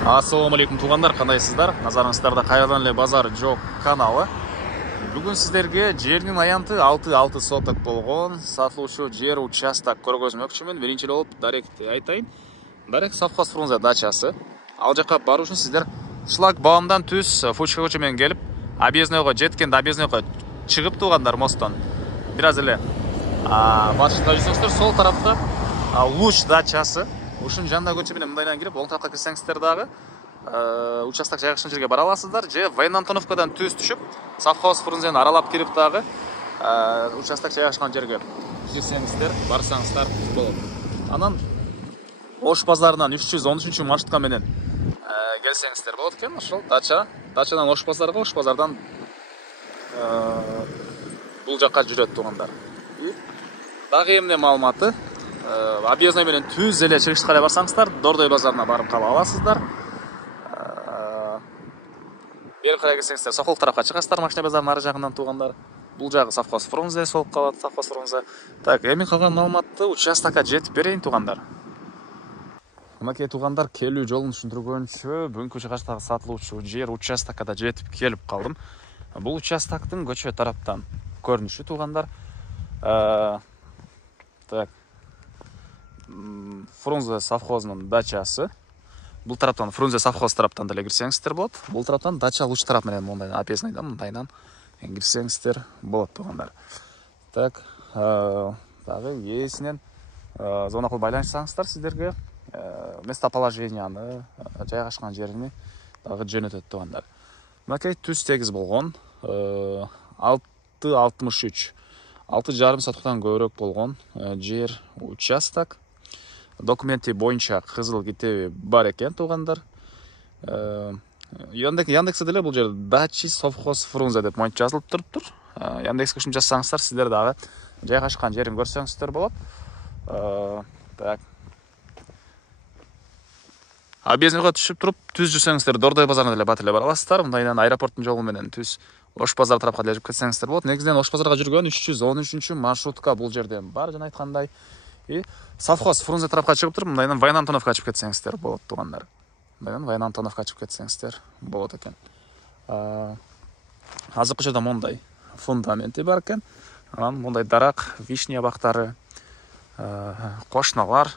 Ассаламу алейкум туғандар, қандайсыздар? Назарыңыздарда қайрадан эле базар жоқ каналы. Бүгін сіздерге жердің аянты 6 соток болгон сатылуучу жер участок көргөзмөкчүмүн. Биринчи болуп даректи айтайын. Дарек совхоз Фрунзе дачасы. Ал жака баруу үчүн сиздер шлагбаумдан түз Фучка көчө менен келип, объездныйга жеткенде объездныйга чыгып туғандар мосттон. Бир аз эле башында жүрсөңүздөр, сол тарапта Луч дачасы. Ушун жанында көчө менен мындайдан кирип, оң тарапка кирсеңиздер дагы участок жайгашкан жерге бара аласыздар. Же Военноантоновкадан түз түшүп, совхоз Фрунзени аралап кирип дагы участок жайгашкан жерге кирсеңиздер, барсаңыздар болот. Анан Ош базарынан 313 маршрутка менен келсеңиздер болот экен. Ошол дачадан Ош базарга, Ош базардан бул жакка жүрөт тугандар. Дагы эмне маалыматы? Объездной менен түз эле чыгышка эле барсаңыздар, Дордой базарына барып кала аласыздар. Бери карай келсеңиздер, Сокол тарапка чыгасыздар, машина базарынын ары жагынан тугандар. Бул жагы совхоз Фрунзе солуп калат, совхоз Фрунзе. Так, эми калган маалыматты участокко жетип берейин тугандар. Мынакей тугандар, келүү жолун түшүндүргөнчө, бүгүнкү чыгаштагы сатылуучу жер участокко да жетип келип калдым. Бул участоктун көчө тараптан көрүнүшү тугандар. Так, Фрунзе совхозунун дачасы. Бул тараптан Фрунзе совхоз тараптан деле кирсеңиздер болот. Бул тараптан дача Луч тарап менен мындай объездныйдан мындайдан кирсеңиздер болот тугандар. Так, дагы ээсинен зона кылып байланышсаңыздар, сиздерге местоположенияны, жайгашкан жерини дагы жөнөтөт тугандар. Мынакей түз тегиз болгон 6.63 6,5 сотуктан көбүрөөк болгон жер участок. Документи боюнча кызыл китеби бар экен тугандар. Яндексте деле бул жер дачи совхоз Фрунзе деп монтип жазылып туруптур. Яндекске ушинтип жазсаңыздар, сиздер дагы жайгашкан жерин көрсөңүздөр болот. Так. Объездныйга түшүп туруп, түз жүрсөңүздөр, Дордой базарына деле бат эле бара аласыздар. Мындайдан аэропорттун жолу менен түз Ош базар тарапка деле жүрүп кетсеңиздер болот. Негизинен Ош базарга жүргөн 313 маршрутка бул жерден бар, жана айткандай. Совхоз Фрунзе тарапка чыгып туруп, мындайдан Военноантоновка чыгып кетсеңиздер болот тугандар. Мындайдан Военноантоновка чыгып кетсеңиздер болот экен. Азыркы жерде мондай фундаменти бар экен. Анан мондай дарак, вишня бактары, кошналар.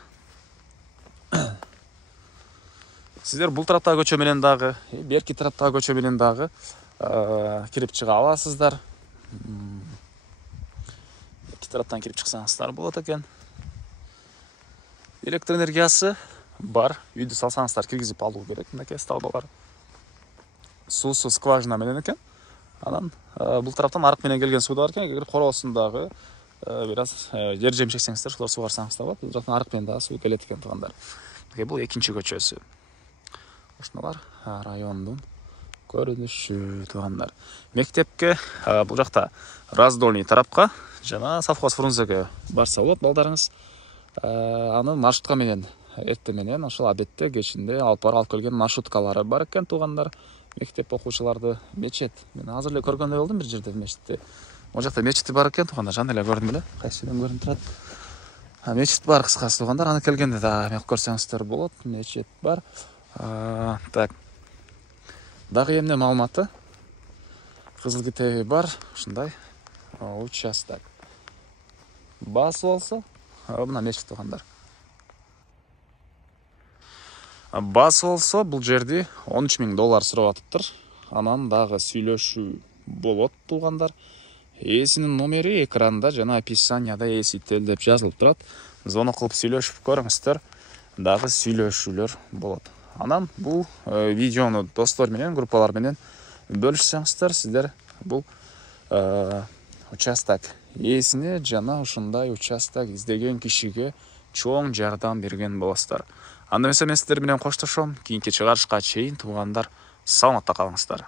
Сиздер бул тараптагы көчө менен дагы, берки тараптагы көчө менен дагы кирип чыга аласыздар. Эки тараптан кирип чыксаңыздар болот экен. Электр энергиясы бар. Үйдү салсаңыздар киргизип алуу керек. Мынакей столбалар. Суусу скважина менен экен. Анан бул тараптан арык менен келген суу да бар экен. Эгер короосундагы бир аз жер жем чексеңиздер, ошолор сугарсаңыздар болот. Бул жактан арык менен дагы суу келет экен тугандар. Мынакей бул экинчи көчөсү. Ошолор райондун көрүнүшү тугандар. Мектепке бул жакта раздольный тарапка жана совхоз Фрунзеге барса болот балдарыңыз. Анын маршрутка менен эртең менен ошол обедте кечинде алып келген маршруткалары бар экен тугандар. Мектеп окуучуларды мечет. Мен азыр эле көргөндөй болдум бир жерде мечитти. Могу жакта мечити бар экен тугандар. Жана эле көрдүм эле. Кайсы жерден көрүнүп турат. Мечит бар кыскасы тугандар. Аны келгенде да мен көрсөңүздөр болот. Мечит бар. Так. Дагы эмне маалыматы? Кызыл китеби бар, ушундай участок. Басы болсо, мына мечит тугандар. Басы болсо, бул жерди $13,000 сурап атыптыр. Анан дагы сүйлөшүү болот тугандар. Ээсинин номери экранда жана описанияда ээси тел деп жазылып турат. Звонок кылып сүйлөшүп көрүңүздөр, дагы сүйлөшүүлөр болот. Анан бул видеону достор менен, группалар менен бөлүшсөңүздөр, сиздер бул участок ээсине жана ушундай участок издеген кишиге чоң жардам берген болосуздар. Анда эмесе мен сиздер менен коштошом. Кийинки чыгарышка чейин тугандар, саламатта калыңыздар.